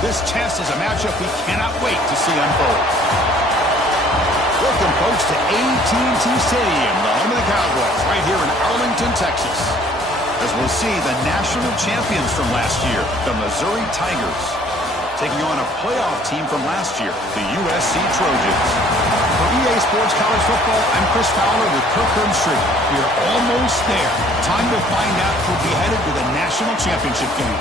This test is a matchup we cannot wait to see unfold. Welcome, folks, to AT&T Stadium, the home of the Cowboys, right here in Arlington, Texas. As we'll see the national champions from last year, the Missouri Tigers, taking on a playoff team from last year, the USC Trojans. For EA Sports College Football, I'm Chris Fowler with Kirk Herbstreit. We're almost there. Time to find out who'll be headed to the national championship game.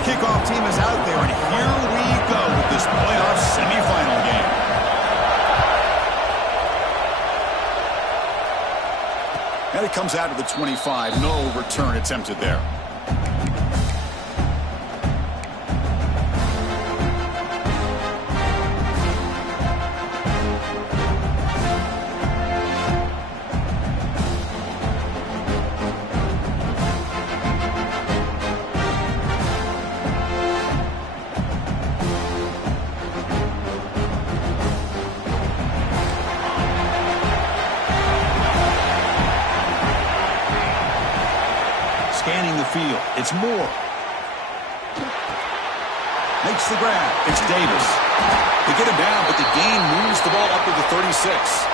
Kickoff team is out there, and here we go with this playoff semifinal game. And it comes out of the 25. No return attempted there. Scanning the field. It's Moore. Makes the grab. It's Davis. They get him down, but the gain moves the ball up to the 36.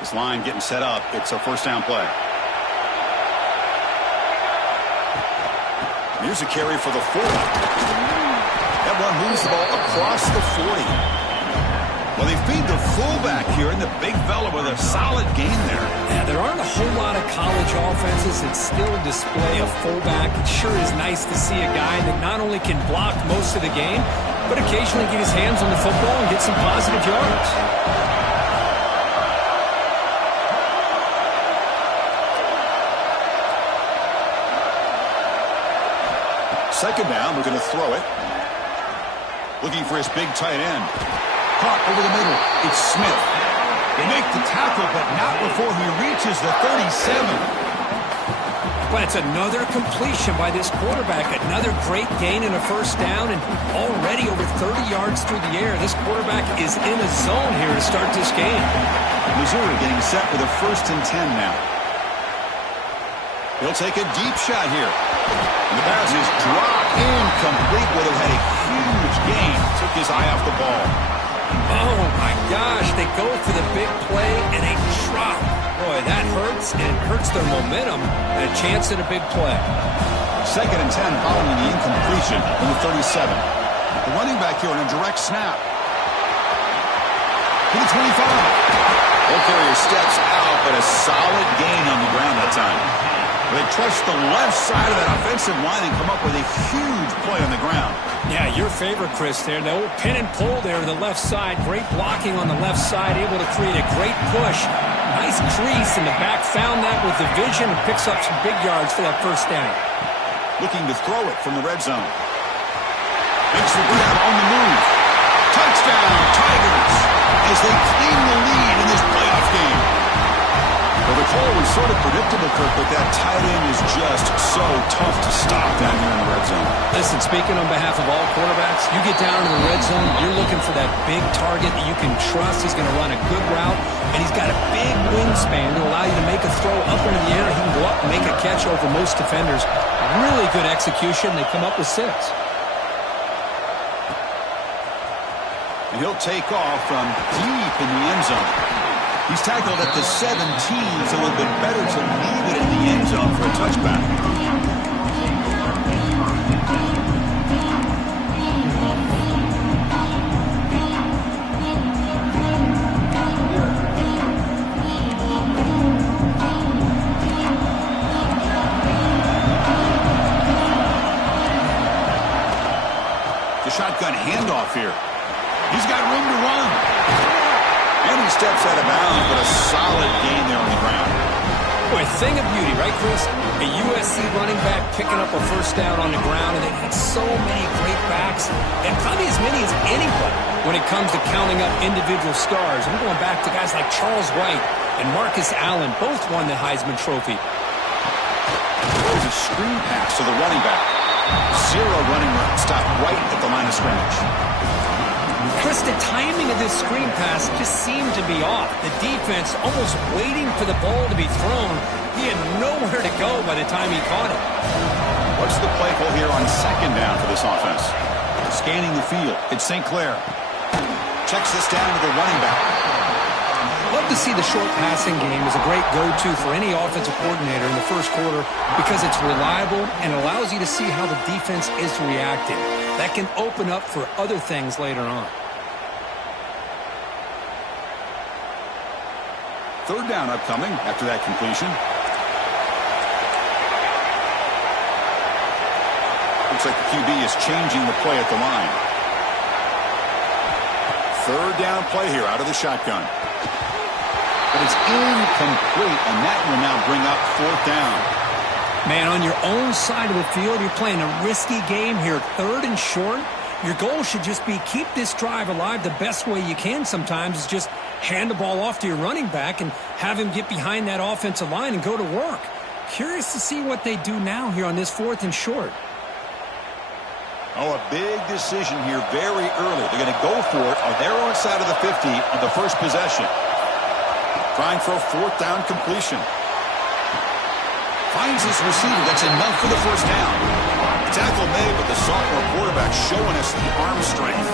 This line getting set up. It's a first down play. Here's a carry for the 40. That one moves the ball across the 40. Well, they feed the fullback here, and the big fella with a solid gain there. Yeah, there aren't a whole lot of college offenses that still display a fullback. It sure is nice to see a guy that not only can block most of the game, but occasionally get his hands on the football and get some positive yards. Second down, we're going to throw it. Looking for his big tight end. Caught over the middle. It's Smith. They make the tackle, but not before he reaches the 37. But it's another completion by this quarterback. Another great gain and a first down, and already over 30 yards through the air. This quarterback is in a zone here to start this game. Missouri getting set with a 1st and 10 now. He'll take a deep shot here. And the pass is dropped incomplete. Would have had a huge gain. Took his eye off the ball. Oh, my gosh. They go for the big play, and they drop. Boy, that hurts, and it hurts their momentum. And a chance at a big play. 2nd and 10 following the incompletion on the 37. The running back here on a direct snap. To the 25. Ball carrier steps out, but a solid gain on the ground that time. They trust the left side of that offensive line and come up with a huge play on the ground. Yeah, your favorite, Chris, there. The old pin and pull there on the left side. Great blocking on the left side, able to create a great push. Nice crease, and the back found that with the vision and picks up some big yards for that first down. Looking to throw it from the red zone. Makes the grab on the move. Touchdown, Tigers, as they claim the lead in this playoff game. Well, the call was sort of predictable, Kirk, but that tight end is just so tough to stop down here in the red zone. Listen, speaking on behalf of all quarterbacks, you get down in the red zone, you're looking for that big target that you can trust. He's going to run a good route, and he's got a big wingspan to allow you to make a throw up into the air. He can go up and make a catch over most defenders. Really good execution. They come up with 6. And he'll take off from deep in the end zone. He's tackled at the 17, so it would have been better to leave it in the end zone for a touchback. The shotgun handoff here. He's got room to run. And he steps out of bounds, but a solid gain there on the ground. Boy, a thing of beauty, right, Chris? A USC running back picking up a first down on the ground, and they had so many great backs, and probably as many as anybody when it comes to counting up individual stars. I'm going back to guys like Charles White and Marcus Allen. Both won the Heisman Trophy. There's a screen pass to the running back. Zero running room. Stopped right at the line of scrimmage. Chris, the timing of this screen pass just seemed to be off. The defense almost waiting for the ball to be thrown. He had nowhere to go by the time he caught it. What's the play call here on second down for this offense? Scanning the field. It's St. Clair. Checks this down to the running back. Love to see the short passing game as a great go-to for any offensive coordinator in the first quarter because it's reliable and allows you to see how the defense is reacting. That can open up for other things later on. Third down upcoming after that completion. Looks like the QB is changing the play at the line. Third down play here out of the shotgun. But it's incomplete, and that will now bring up fourth down. Man, on your own side of the field, you're playing a risky game here. Third and short. Your goal should just be keep this drive alive the best way you can sometimes is just hand the ball off to your running back and have him get behind that offensive line and go to work. Curious to see what they do now here on this fourth and short. Oh, a big decision here very early. They're going to go for it on their own side of the 50 on the first possession. Trying for a fourth down completion. Finds his receiver. That's enough for the first down. Tackle made, but the sophomore quarterback showing us the arm strength.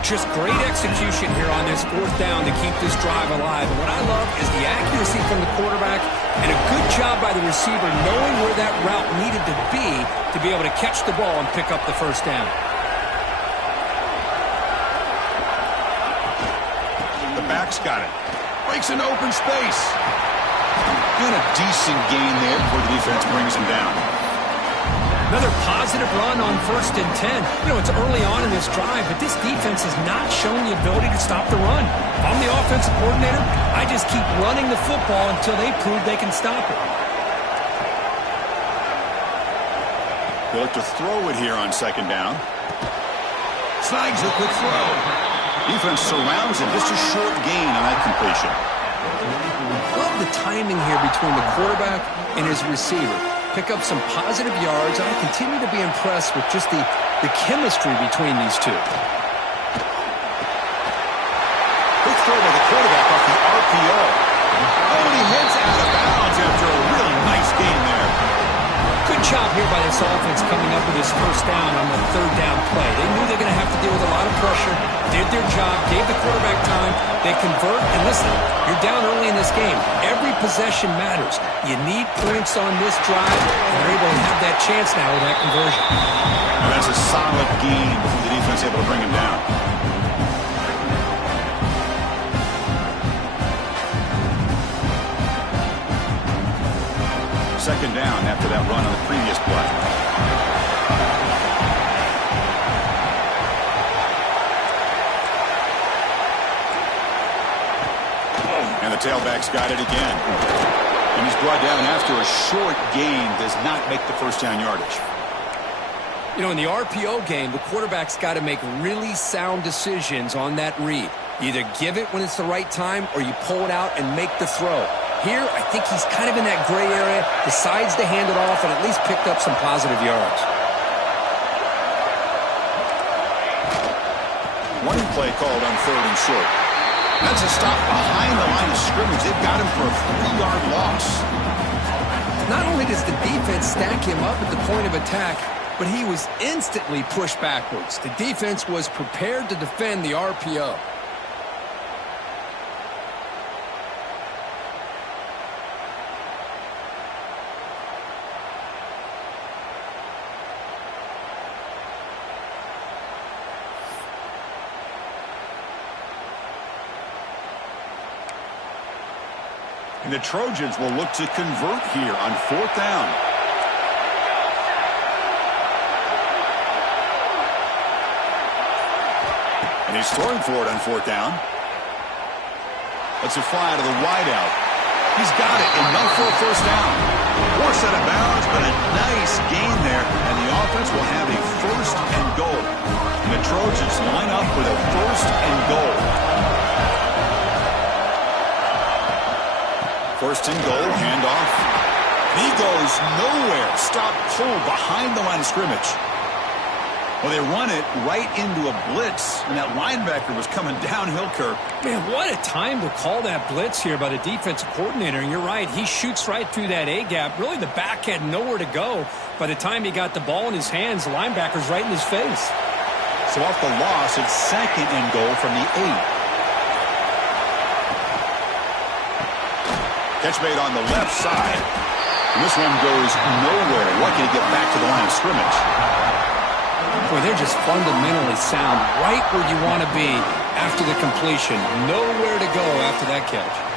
Just great execution here on this fourth down to keep this drive alive. And what I love is the accuracy from the quarterback and a good job by the receiver knowing where that route needed to be able to catch the ball and pick up the first down. The back's got it. Breaks an open space. And a decent gain there before the defense brings him down. Another positive run on 1st and 10. You know, it's early on in this drive, but this defense has not shown the ability to stop the run. If I'm the offensive coordinator, I just keep running the football until they prove they can stop it. They look to throw it here on second down. Snags a quick throw. Defense surrounds him. Just a short gain on that completion. Love the timing here between the quarterback and his receiver. Pick up some positive yards, and I continue to be impressed with just the chemistry between these two. Quick throw by the quarterback off the RPO. Oh, and he heads out of bounds after a really nice game there. Good job here by this offense coming up with this first down on the third down play. They knew they were going to have to deal with a lot of pressure, did their job, gave the quarterback time, they convert, and listen, you're down early in this game. Every possession matters. You need points on this drive, and they're able to have that chance now with that conversion. And that's a solid game before the defense able to bring him down. Second down after that run on the previous play. And the tailback's got it again. And he's brought down after a short gain. Does not make the first down yardage. You know, in the RPO game, the quarterback's got to make really sound decisions on that read. You either give it when it's the right time or you pull it out and make the throw. Here, I think he's kind of in that gray area, decides to hand it off, and at least picked up some positive yards. One play called on third and short. That's a stop behind the line of scrimmage. They've got him for a 3-yard loss. Not only does the defense stack him up at the point of attack, but he was instantly pushed backwards. The defense was prepared to defend the RPO. And the Trojans will look to convert here on fourth down. And he's throwing for it on fourth down. That's a fly out of the wideout. He's got it, enough for a first down. Forced out of bounds, but a nice gain there, and the offense will have a first and goal. And the Trojans line up with a first and goal. First and goal, handoff. He goes nowhere. Stop cold behind the line of scrimmage. Well, they run it right into a blitz, and that linebacker was coming downhill, Kirk. Man, what a time to call that blitz here by the defensive coordinator. And you're right, he shoots right through that A-gap. Really, the back had nowhere to go. By the time he got the ball in his hands, the linebacker's right in his face. So off the loss, it's second and goal from the 8. Catch made on the left side. And this one goes nowhere. Lucky to get back to the line of scrimmage. Boy, they're just fundamentally sound, right where you want to be after the completion. Nowhere to go after that catch.